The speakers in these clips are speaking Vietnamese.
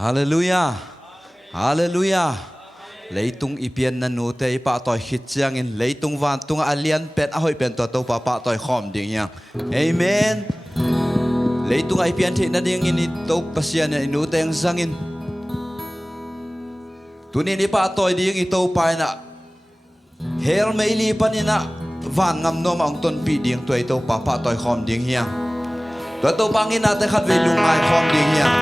Hallelujah. Hallelujah. Leitung ipian nanu te ipa toy hit chiang in leitung van tung alian pet ahoi pen to to pa toy khom ding yang. Amen. Leitung ipian the na ding in to pasian inu teng zangin. Tunin ipa toy ding ito pa na. Her mai li panina van ngam no maung ton pi ding to ito pa toy khom ding yang. To pangin natin khat ve lungai khom ding yang.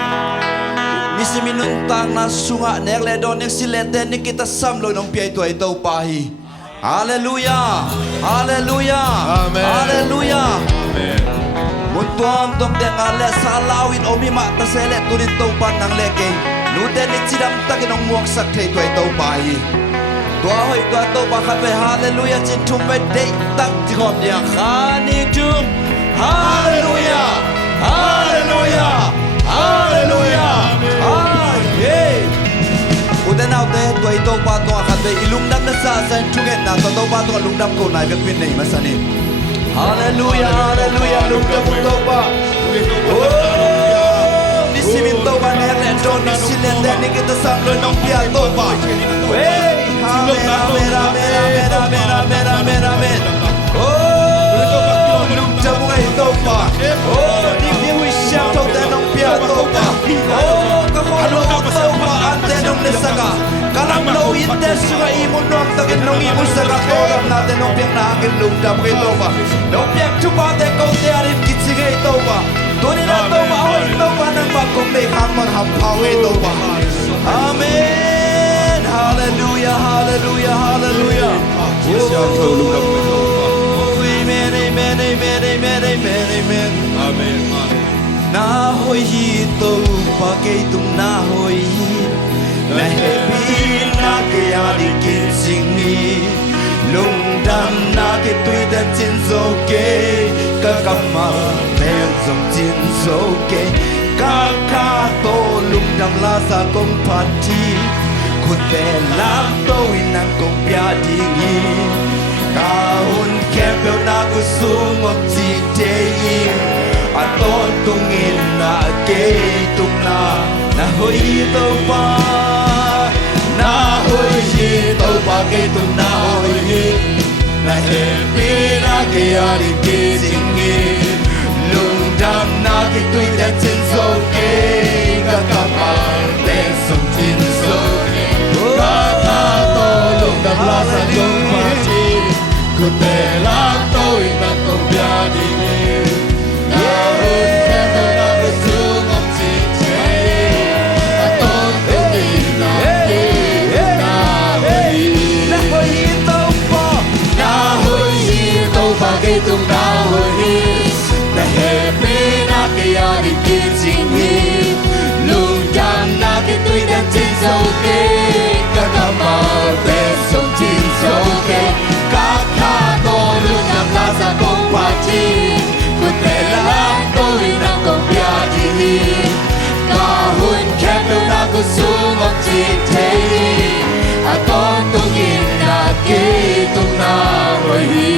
Misi minuntang na sunga nek le don nek silete ni kita samlo nong piai tu ito pahi. Hallelujah. Hallelujah. Amen. Hallelujah. Amen. Mutuam dom dengan le salawin omi mak tasele tunin tau pan nang leke. Nuten ni cidam tak nong muak sak thei tu ito pahi. Tua hoi tua tau pakat ve hallelujah cin tum ve dei tak jikom dia khani tum. Hallelujah. Hallelujah. Hallelujah. Udah nào te tuai tau pa tu akan be ilung dam na sa san chuget na tau pa tu lung dam ko nai vet pin nei masani. Hallelujah. Hallelujah. Lung dam tau pa. Oh, ni simin tau pa nek le don ni silen de ni kita sam lo nong pia tau pa. Hey, amen amen amen amen amen amen amen. Oh, lung dam ngai tau pa. Oh, ni ni wi siam tau de nong pia tau pa. Oh, ka ko tau pa ante nong nesaka. Kalang lo inde suga imun nong takin nong imun saka koram natin nong piang naangin lung dam kay tau pa. Nong piang chupa te kau te arin kitsi kay tau pa. Tunin na tau pa away tau pa nang bagong may hamon hampaw kay tau pa. Amen. Hallelujah. Hallelujah. Hallelujah. Amen. Amen. Amen. Amen. Amen. Amen. Amen. Na hoi hi tau pa kay tung na hoi hi. Na happy na kaya di kinsingi. Lung dam na ke tui da chin so ke. Ka kama men som chin so ke. Ka ka to lung dam la sa kong pati. Kute lam to inang kong pia dingi. Ka hun kepel na kusung of ji te in. Aton tungin na ke tung na hoi tau pa. Na hoi hi tau pa ke tung na hoi hi. Na happy na ke ari ke singi. Lung dam na ke tui da chin so ke. Ka ka pa te som chin so ke. Ka ka to lung dam la sa kong pa chi. Ku te lang to ina kong pia di ni. Na hoi ke to na ke sung om chi che. Aton tui na ke na hoi. Na hoi tau pa. Na hoi tau pa ke tung na hoi. Na happy na ke ari ke sing hi. Lung dam na ke tui da chin so ke. Ka ka ma te som chin so ke. Ka ka to lung dam la sa kong pa chi. Ku te lang to ina kong pia di hi. Ka hun kem lu na ku sung om chi te. Aton tung in na ke tung na hoi hi.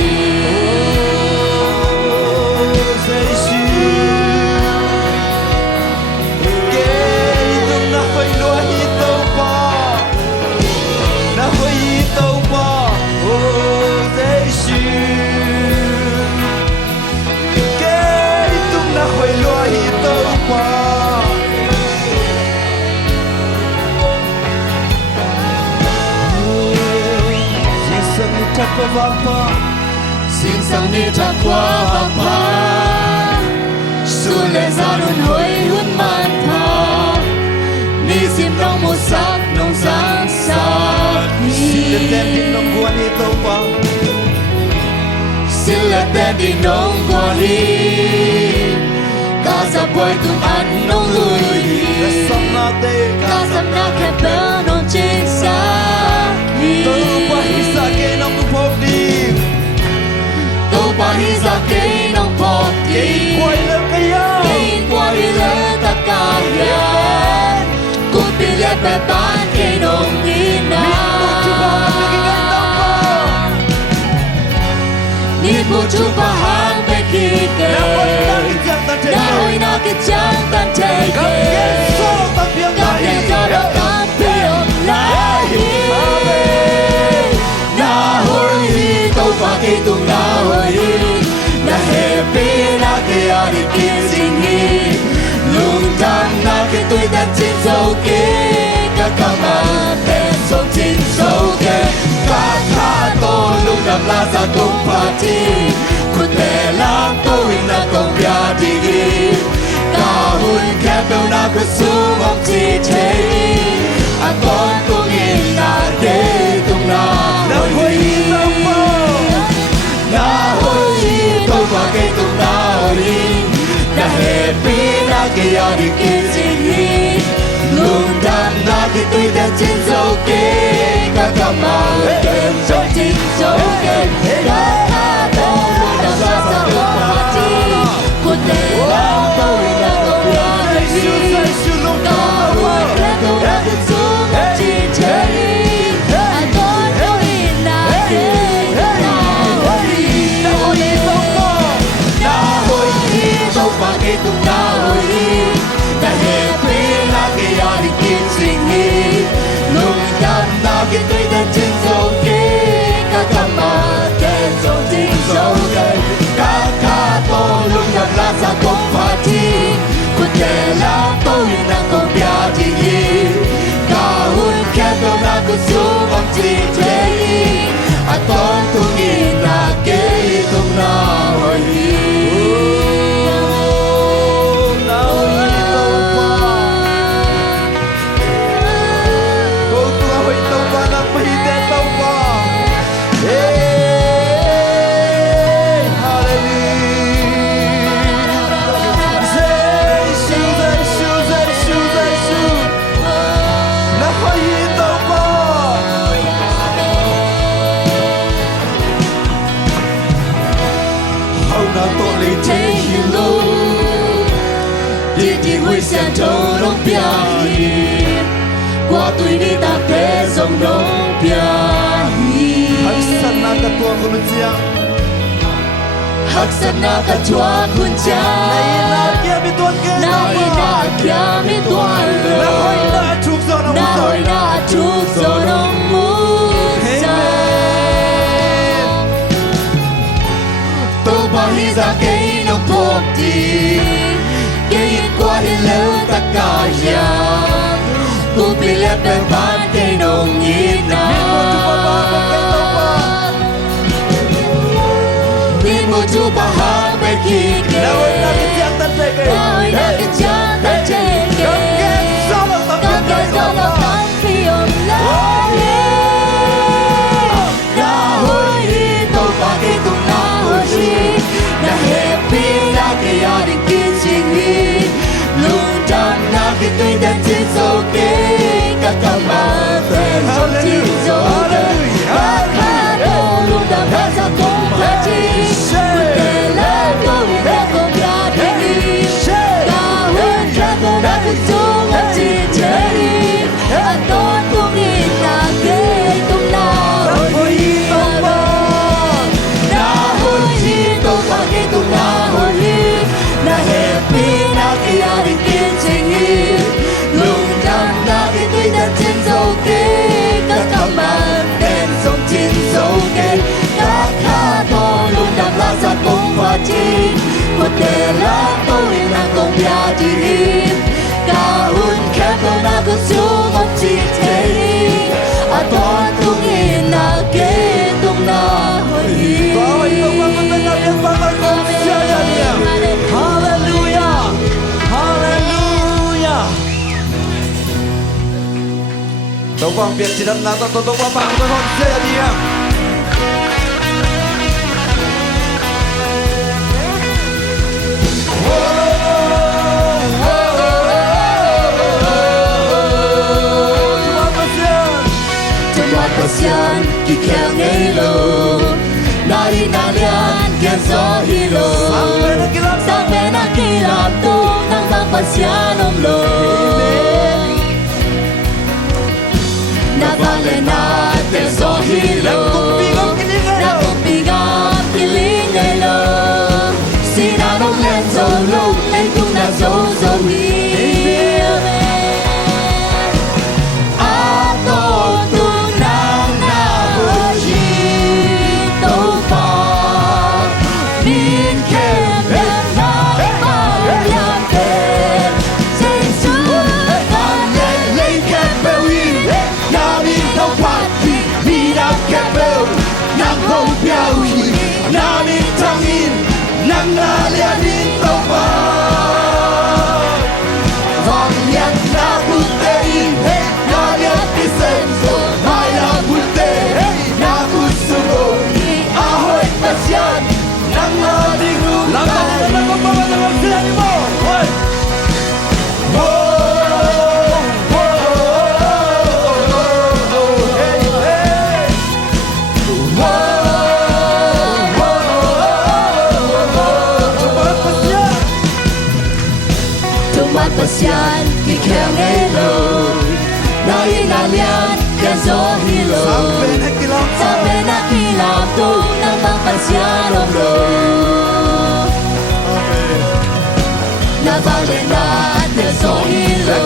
Xin sang ni ta qua vang pa su le za nun hoi hun man pa ni sim nong mo sak nong sang sak ni Xin le ten din nong guan hi tau pa. xin le ten di nong qua hi ka sa boy tum an nong lui Sam na te ka sam na ke pe nong chin sa ni tau pa hi sa ke nong tu phok ding. tau pa hi sa ke nong pok ti Quay le kaya. qua đi lỡ ta cả hiền cũng bị lẽ bè bán cây nồng đi na ni bu chu pa hang be ki ke Na hoi na ki chang tan te. na hoi na ki chang tan te Ka ke so ta piang ka dai. ke kama ten song tin so ke ka kha to lung dam la sa kong pa ti ku te lang to in na kong bia di gi ka hun ke pe na ku su mong ti te a ton tu in na de tung na hoi na hoi to ba ke tung na hoi na happy na ke ya di ke sing lung dam na ke tui da chin so ke ka kama ten song tin so ke ka kha to lung dam la sa ko pa ti ku te lang to in na ko ya di ka hun ke to na ku su mo chi che a ton to in na ke na hoi na hoi to pa ke tu na hoi na happy na ke ya di kin sing hi lung dam na ke tui da chin so ke ka kama ten song tin so ke ka kha to lung dam la sa ko pa ti ku te la to in na ko bia di hi ka hun ke to na ku su mong chi te a ton tu ni na ke tu na hoi Sen thâu đông bia hi qua tuổi đi ta thế dòng đông bia hi Haksana ka tua kun chia Haksana ka tua kun chia na kia mi tuan ke na kia mi tuan na hoi na chuk zo na hoi na chuk zo na mu sa to ba hi za ke no pok ti qua đi lâu ta cả ya tu bị lệ bên ban cây nồng nhị na tin một chú ba ha bên kia kề nơi nào cái chán ta chơi kề con kề gió nó bắn phi ôm lại na hoi tu ba cái tu na hoi na happy na cái ya đi kia sing hi lung dam na ke tui da chin so ke ka kama ten song tin so ke ka kha to lung dam la sa kong pa ti ku te la to na ko bia di ka hun ka to na ku su mo chi che a ton tu ni na ke tum na hoi to ba na hoi to ba ke tum na hoi na happy na ke ya di kin sing hi lung dam na ke tui da chin so ke ka kama ten song tin so ke ka kha to lung dam la sa kong pa ti ku te la to in na kong bia di ka hun ke to na ku su mong chi te a ton tu ni na ke tung na hoi Hallelujah. Hallelujah. Tôi quang biệt chỉ đâm lá tôi qua bằng tôi không dễ đi à. Pasian ki kya ngei lo na đi na lian kia gió hi lo sang bên na ki làm tu nang bang pasian om lo na vale na te gió hi lo na kumpi gam ki ling ngei lo si na nong lên zo lo lên tung na zo zo hi we Vangyan na putein, na yatisenso, maya pute, na kusugogi, ahoy pasyan, nang naligutay. Laban na magpapalawag sila ni mo. Hoy! Pasyan, kikaya ngayon na inalian, kaso hilo. Sabi na kilap to ng magpasyan of love. Nabali na kaso hilo.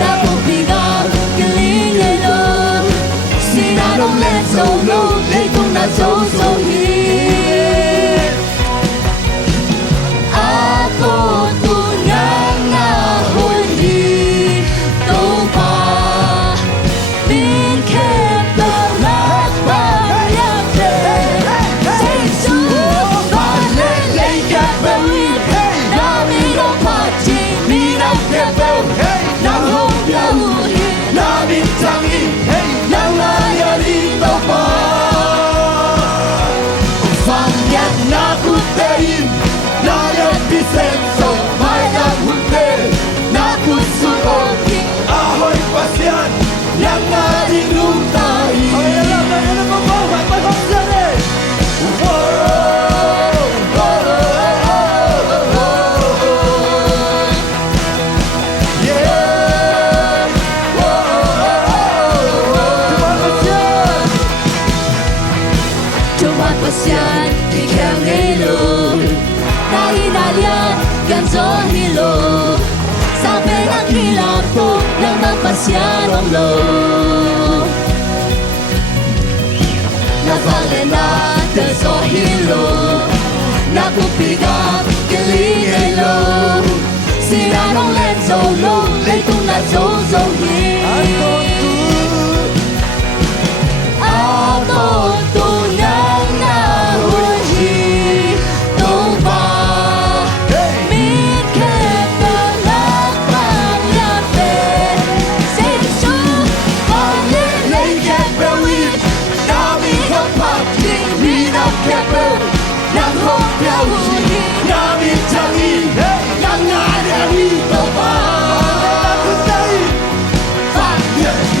Napupigang kilingilo. Sinanong lenso lo, litong na sosohin. Ako tunang pasyan, kikaya ngayon na inalian, ganso hilo. Sabi ng kilap ko ng magpasyan of love. Nabali na ganso hilo. Napupigang kilingilo. Sinanong lenso lo, litong na sosohin. Ako tunang nahuhi. Tuba Midkep lang panyape. Senso Panlilay kepewin. Nami kapag Minap kepew Nang hopyawin. Nami tangin Nang nadari Tuba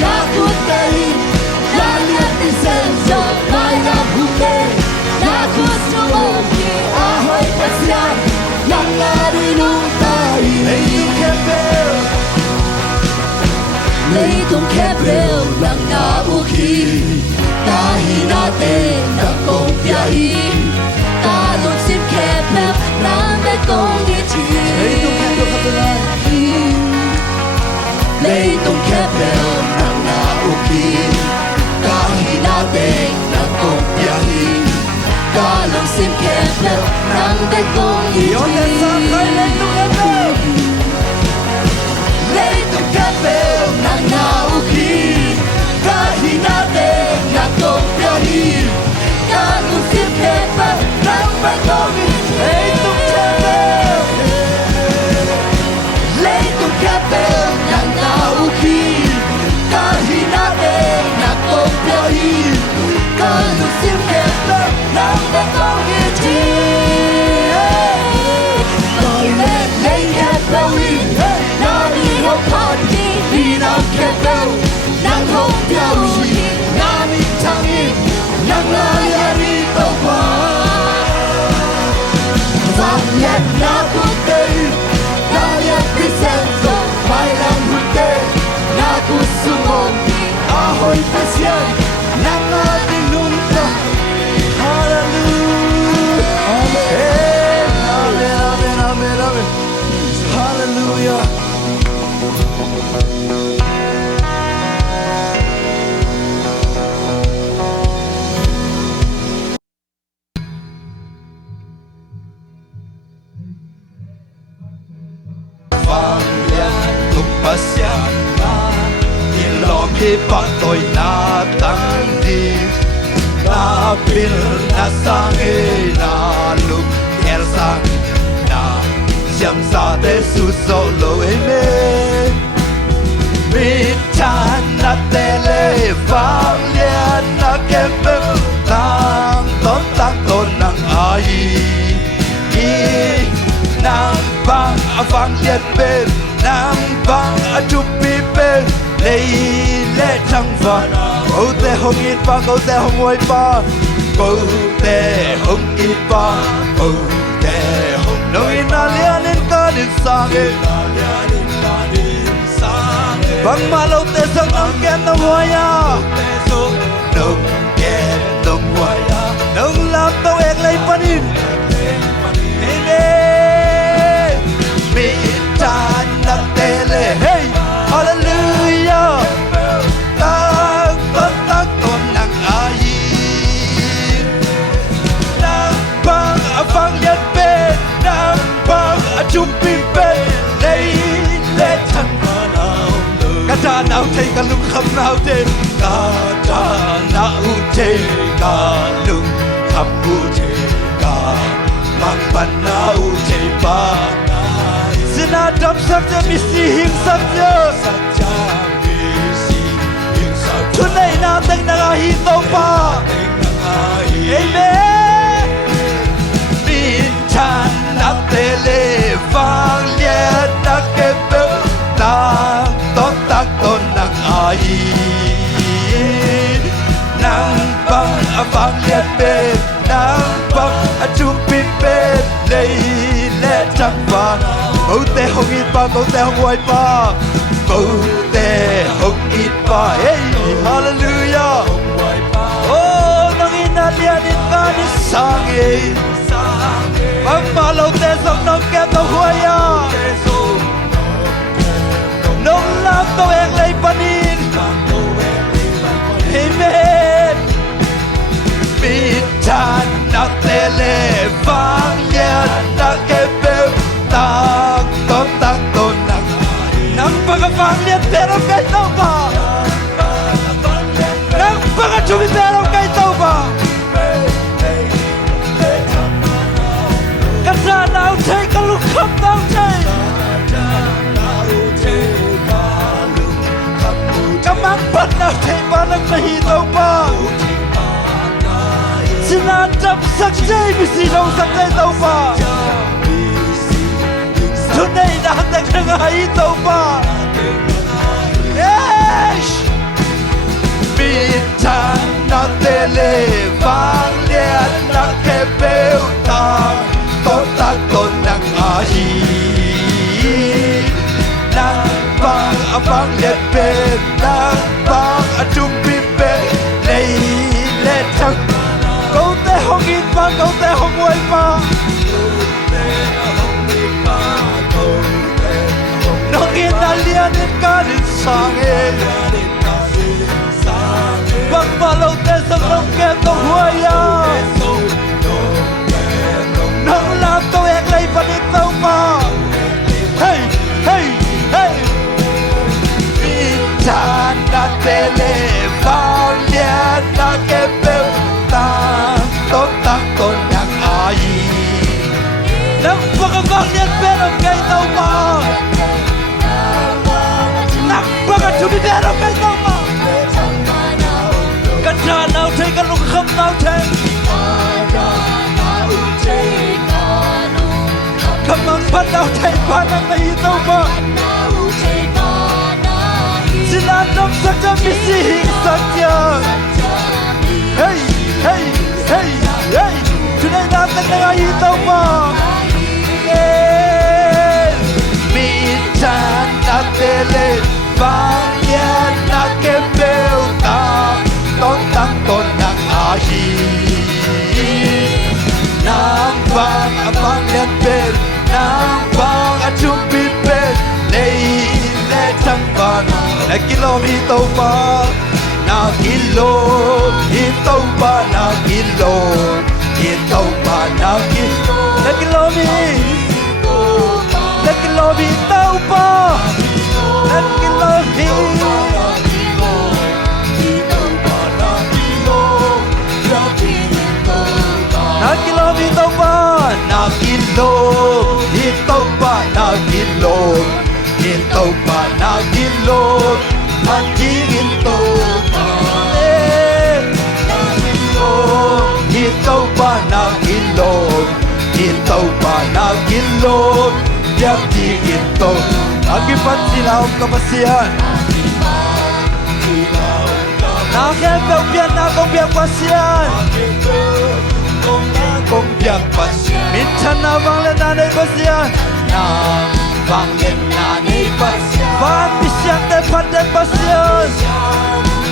Nakutain Lalat ni senso Mayang hute Nakusumoki Ahoy pasyan Nang narinong tayo Leitong kebrel Nang nauki Tahi natin Nang kong biyahi Talong sim kepel Nang betong iti Leitong kebrel Nang nauki Tahi natin Nang kong biyahi Talong sim kepel Nang betong iti Leitong kebrel Nang nauki Tahi natin Nang kong biyahi Talong sim kepel Nang betong iti Leitong kebrel Nang nauki Tahi natin Nang kong biyahi Talong sim kepel Nang betong iti Lay kepewin Nami hopati Minang kepew Nang hopyawin Nami tangin Nang layari topa Vangyan na putein Layat pisenso Mayang hute Nakusumoki Ahoy pasyan Nang nalinunta Hallelujah. Amen. Amen. Amen. Amen. Amen. Hallelujah. Vangyan tupasyan na Ilog hipat to'y natangdi Napil na sangin na lug Ersang na 想啥的诉说路没mi chan na tele vang lian na kem tang ton tang ton nang ai nang vang vang lian bên nang vang chup pi bên lấy lệ trăng vàng câu tê hong ít ba câu tê hong quay ba câu tê hong ít ba câu tê hong nỗi na lian nên ca đến sang vang mà lâu tê sông nông kem nông hoa ya nông kem nông hoa ya nông làm tàu ek lấy panin mi chan na tele hey hallelujah tak tak tak ton nang ai nang bang avang lian pe nang bang chum pim pe lấy lệ thăng cả cha nào thấy cả lung khắp nào thế cả cha nào thấy cả lung khắp u thế cả mang ban nào thấy ba xin à đâm sắc cho mi si hình sắc nhớ thứ này na tên na hi tông ba amen min chan na tele vang lian na ke pe ta ton tak ton nang ai nang bang avang lian pe nang bang chum pin pe lấy lệ trăng vàng câu tê hong ít ba câu tê hong quay ba câu tê hong ít ba hey hallelujah oh nang ina lian in ka ni sang bang ma lâu tê sông nông kem nông hoa ya nông lam tàu ek lấy panin amen mi chan na tele vang lian na ke pe tak ton nang baga vang lian pero kay tao ba nang baga chumi pero kay tao ba kasa nào thấy cả lúc khắp nào thấy mang bắt nào thấy ba lần này đâu ba xin anh chấp sắc dây vì gì đâu sắc dây đâu ba chỗ này đã thành ra hay đâu ba vì cha na tele vang lian na ke bêu ta ton nang ai nang vang vang lian pe nang vang chum pim pe lấy lệ thăng câu tê hong ít ba câu tê hong quay ba nong yên na lian in ka din sang bang ba lâu tê sông nông kem nông hoa ya nông làm tàu ek lấy pa đi tàu ba hey hey hey chan na tele vang lian na ke pe ta ton nang ai nang baga vang lian pe no kay tao ba nang baga chumi pe no kay tao ba cả cha nào thấy cả lúc khắp nào thấy cảm ơn bắt đầu thấy ba nang này tao ba xin anh đâm sắc cho mi si hình sắc nhớ hey hey hey hey chỗ này đã tên là ai tao mà mi chan na tele vang lian na ke bêu ta ton nang ai nang vang lian pe nang vang chum pi pe lấy lệ trăng vàng na kilo mi tàu ba na kilo mi tàu ba na kilo mi tàu ba na kilo mi tàu ba na kilo mi na kilo mi tàu ba na kilo mi tàu ba biak tingin to Akibat silaw kapasian Nakepel biak na kong biak pasian Kong biak pasian Minsan na bang lenanay pasian Nang bang lenanay pasian Pan bisyang tepat den pasian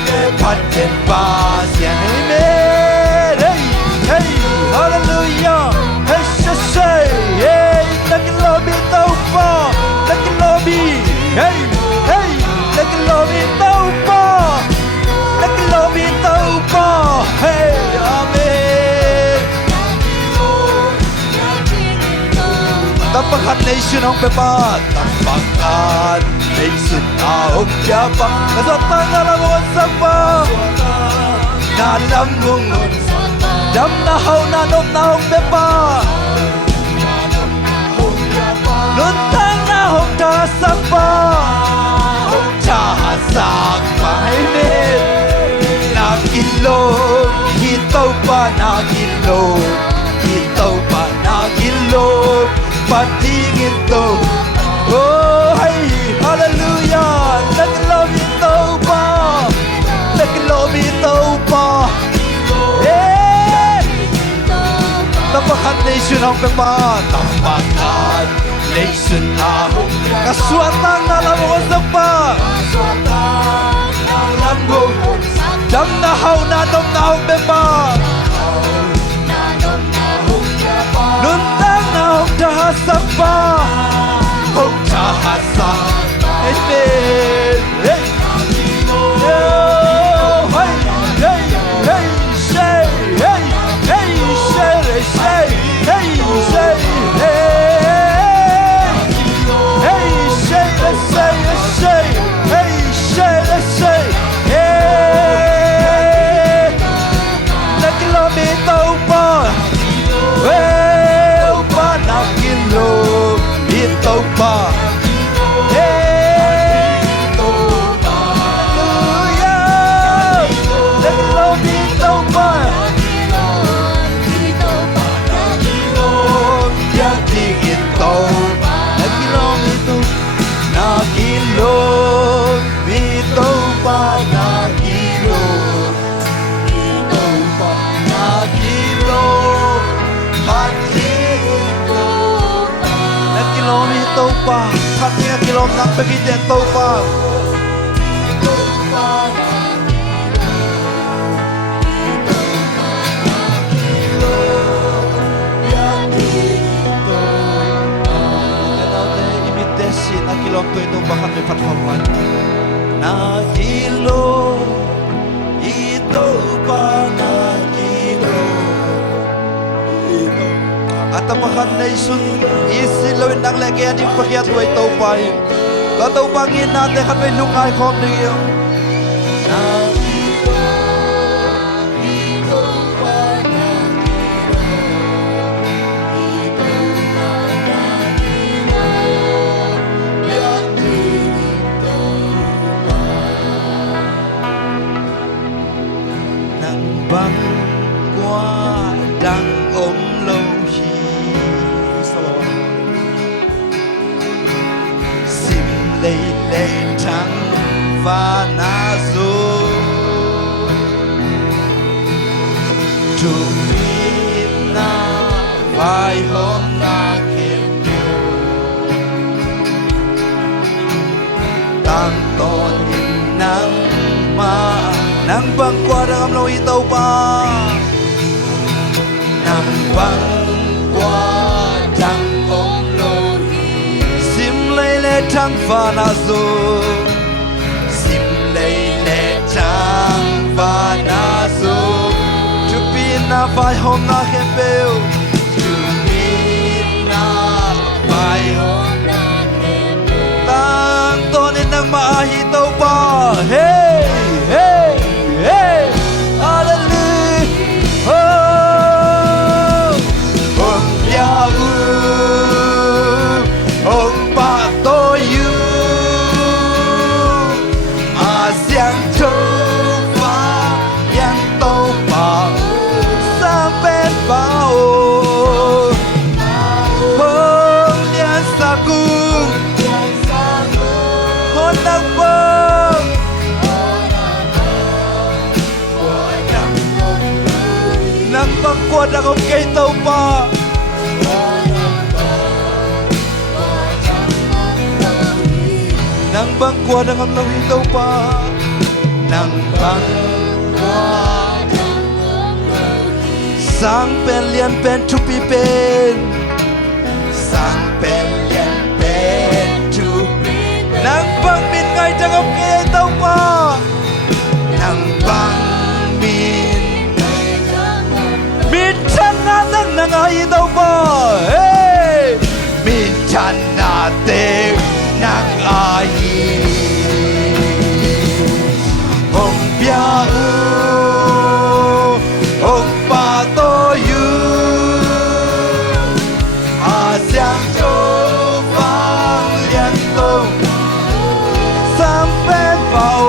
Tepat den pasian Amen Hey, hey, hallelujah Hey, say, hey, nakilobi tau pa Nakilobi, hey, hey, nakilobi tau pa Nakilobi tau pa Hey, amen Tapakan nation ang beba Tapakan nation ang beba Kaswatan na lang ang sapa Nalam mong Dam na haw na nom na hong beba Luntang na hong tasapa Hong tahasak pahimin Nakilog Hitaw pa nakilog Hitaw pa nakilog Patingin to Oh hey hallelujah Nakilog hitaw pa Nakilog hitaw pa Tapakan nation ang beba Tapakan nation ahong Kaswatan na lang ang sapa Dam na haw na nom na hong beba Luntang na hong dahasapa Hong dahasa Amen Hey Yo Hey Hey Hey Say Hey Hey Say Say Hey Say Hey Hey Say Let's say Let's say Hey Say Let's say Hey Nakilomito pa Well pa nakilomito pa Hey Hallelujah Nakilomito pa Biak tingin to Nakilomito Nakilomito pa Nakilomito pa Nakilomito Nakilomito pa Pati nga kilom ng pagkidento pa Imitesin nakilom to itong bakat may patforman Nakilom ito pa At tapakan nation isilawin ng lagyan yung pakiat way taupay Kataupangin natin kan may lungay kong niyo Nang bang qua đang ôm lâu Lê lê trắng và na dù Trung biết na vai hôm na kém điều Tam tôn in nắng ma Nắng băng qua đam lâu tàu ba Nắng băng qua trăng ôm lâu lê trăng và na dù Sim lê trăng và na dù Chú biết na vai hôm na khem bêu Chú biết na vai hôm na khem bêu Tăng tôn in nang ma hi tàu ba Hey, hey, hey Hallelujah Hôm ya Hôm ba tôi yêu Asiang châu pha yang tàu bao sang bên bao qua đang ông cây tàu pa nang bang qua đang ông lâu hi tàu pa nang bang sang pen lian pen chupi pen sang pen lian pen chupi nang bang min ngai đang ông cây tàu pa nang bang min chan na tang nang ai tàu pa hey min chan na te nang ai ông bia ông pa to yu a xiang châu vang liên tục sang bên vào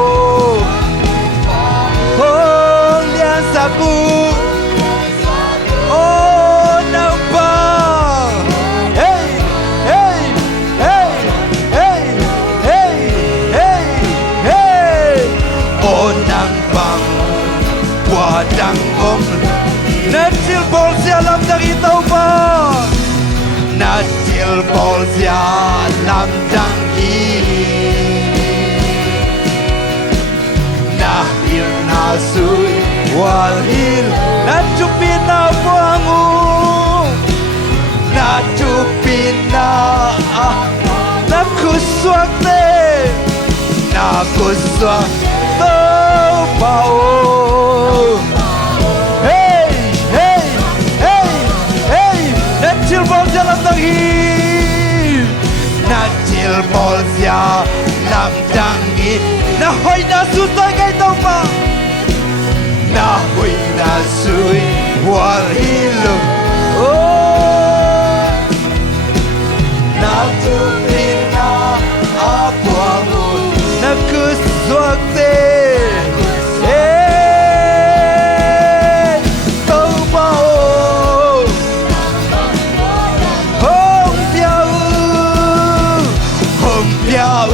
hôn liên sa cu ô nang bang hey hey hey hey hey hey hey ô nang bang qua đang ôm nát chill bol sia lam dari tàu pa nát chill bol sia lam dang hi na hil na sui wal hil na chupin na buangu na chupin na kuswak te na kuswak tàu bao hey hey hey hey na chill bol sia lam dang hi na chill bol sia lam dang hi na hoi na su tay cái tàu pa na hoi na sui wal hilu oh na chupin na abuangu na kuswak te hey tàu bao hong piao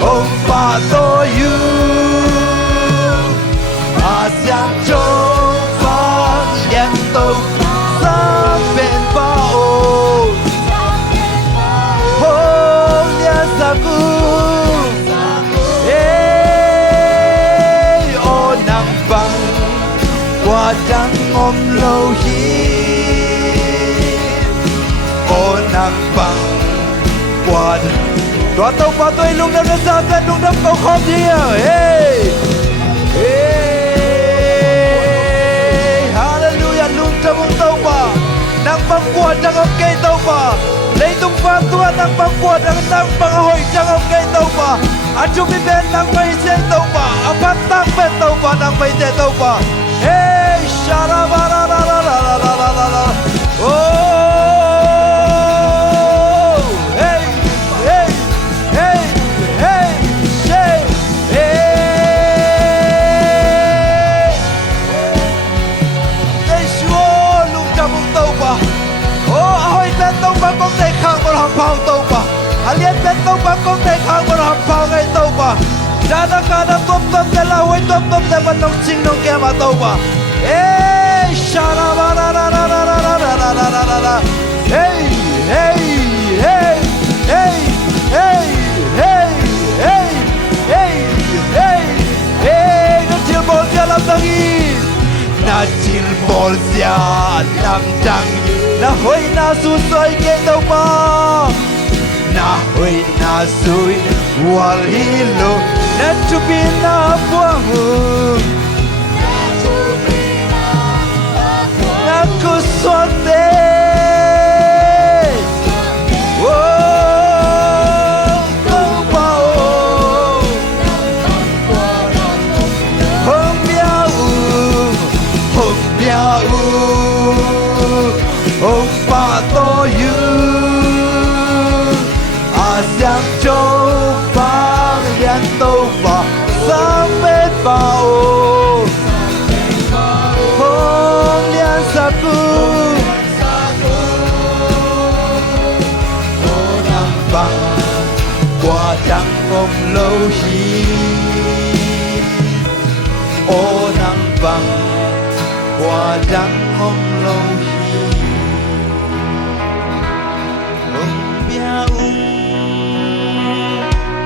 ông pa to yu a xiang châu vang liên tục sang bên bao hôn liên sa cu hey ô nang bang qua đang ôm lâu hi ô nang bang qua đoán tàu pa tôi lung đâm lên ra bên lung đâm cầu không gì hey hey hallelujah lung trong tàu pa nang bang qua đang ông cây tàu pa lấy tung pha tua nang bang qua đang bang hồi đang ông cây tàu pa anh chụp bên nang bay trên tàu pa anh bắt tang bên tàu pa nang bay trên tàu pa hey sharabara la la la la la la la oh con tay khang một hòn phao tàu pa, anh liên bên tàu pa con tay khang một hòn phao ngay tàu pa, ra đã cả đã tôm tôm để lao quay tôm tôm để vẫn nông sinh nông kia mà tàu pa, hey, shara ba la la la la la la la la la la la, hey, hey, hey, hey, hey, hey, hey, hey, hey, hey, nó chill ball kia làm tăng gì, nó chill ball kia làm tăng gì. Na hoi na su soi ke tàu pa na hoi na sui wal hilo na chupi na buangu na kuswate oh tàu pa oh hong biao ông pa to yu a xiang châu vang liên tàu pa sang bên bao hôn liên sa cu ô nang bang qua chẳng ôm lâu hi ô nang bang qua đắng hôm lâu hi ông bia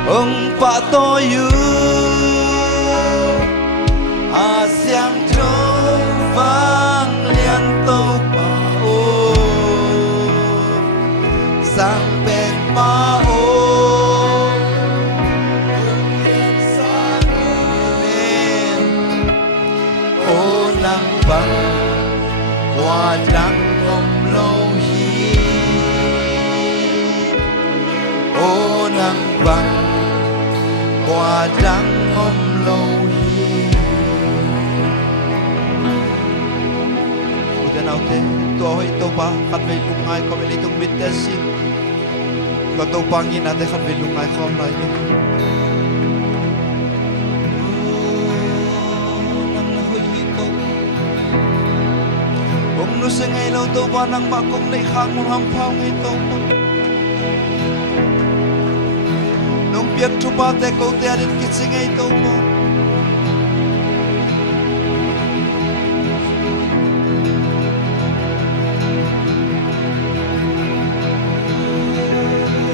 ông pa tôi yu à xiang trâu vang liên tâu pa ô sang bên pa ô qua đắng hôm lâu hi ô nắng vàng qua đắng hôm lâu hi uden nào thế tôi hỏi tôi ba khát về lung ai có về lấy tung bít té xin có tôi ba nghìn anh khát về lung ai không lại đi nu se ngay lâu tôi ba nang ba cũng lấy khang một ham phao ngay tôi nông biết chú ba te câu te đến kít se ngay tôi ba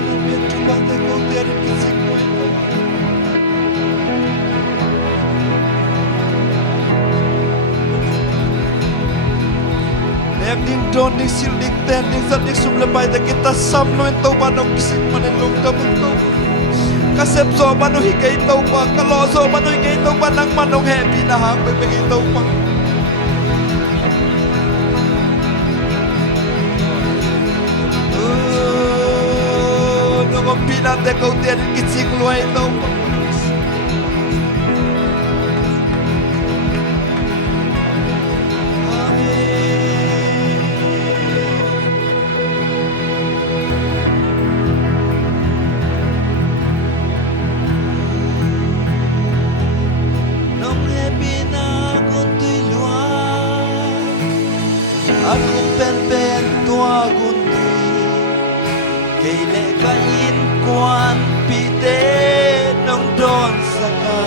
nông biết chú ba te câu te đến kít se ngay tôi em ding drone ding sil ding ten ding zat ding sum lepai ta kita sam noen tau ba nong kisik manen lung ta bung tau kasep zo ba no hi kai tau ba ka lo zo ba no hi kai tau ba nang man nong happy na hang pe pe kai tau ba no ko pina te ko te kisik luai tau ba aku pen tua guntui kay le kain kwan pite nong don saka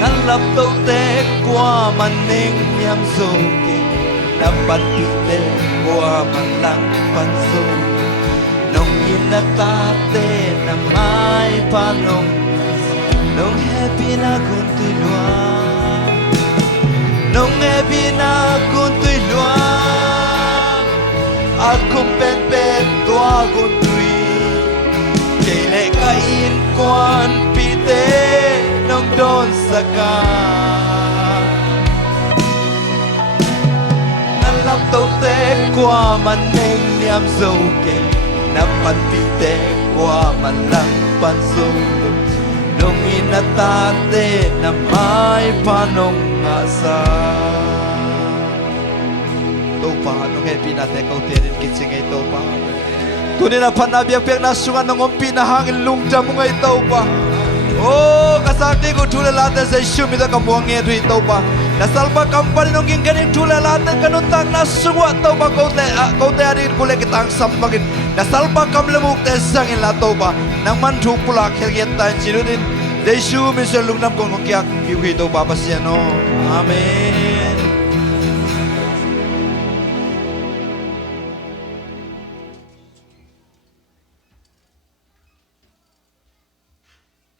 nan lap tau te qua man ning yam so ke dapat pite qua man lang pan so nong inata te na mai pa nong happy na guntui lua nong happy na guntui lua aku pen tua guntui kay le kain kwan pite nong don saka nan lap tau te qua man neng niam zo ke na pan pite qua man lang pan so nong inatate na mai panong asa to pa nong happy na te kau terin kitsing ay to pa tunin na panabiyak piyak na sungan nong ompi na hangin lungta mo ngay to pa oh kasakti ko tula lata sa isyum ito kamuang eto ito pa nasalba kampani nong gingganing tula lata kanuntang nasungwa to pa kau te arin kule kitang sampagin nasalba kamlamuk te sangin la to pa nang mantuk pula khelget tan sinunin Yesu misal lungnam kong kyak kiwi to pa pasiano amen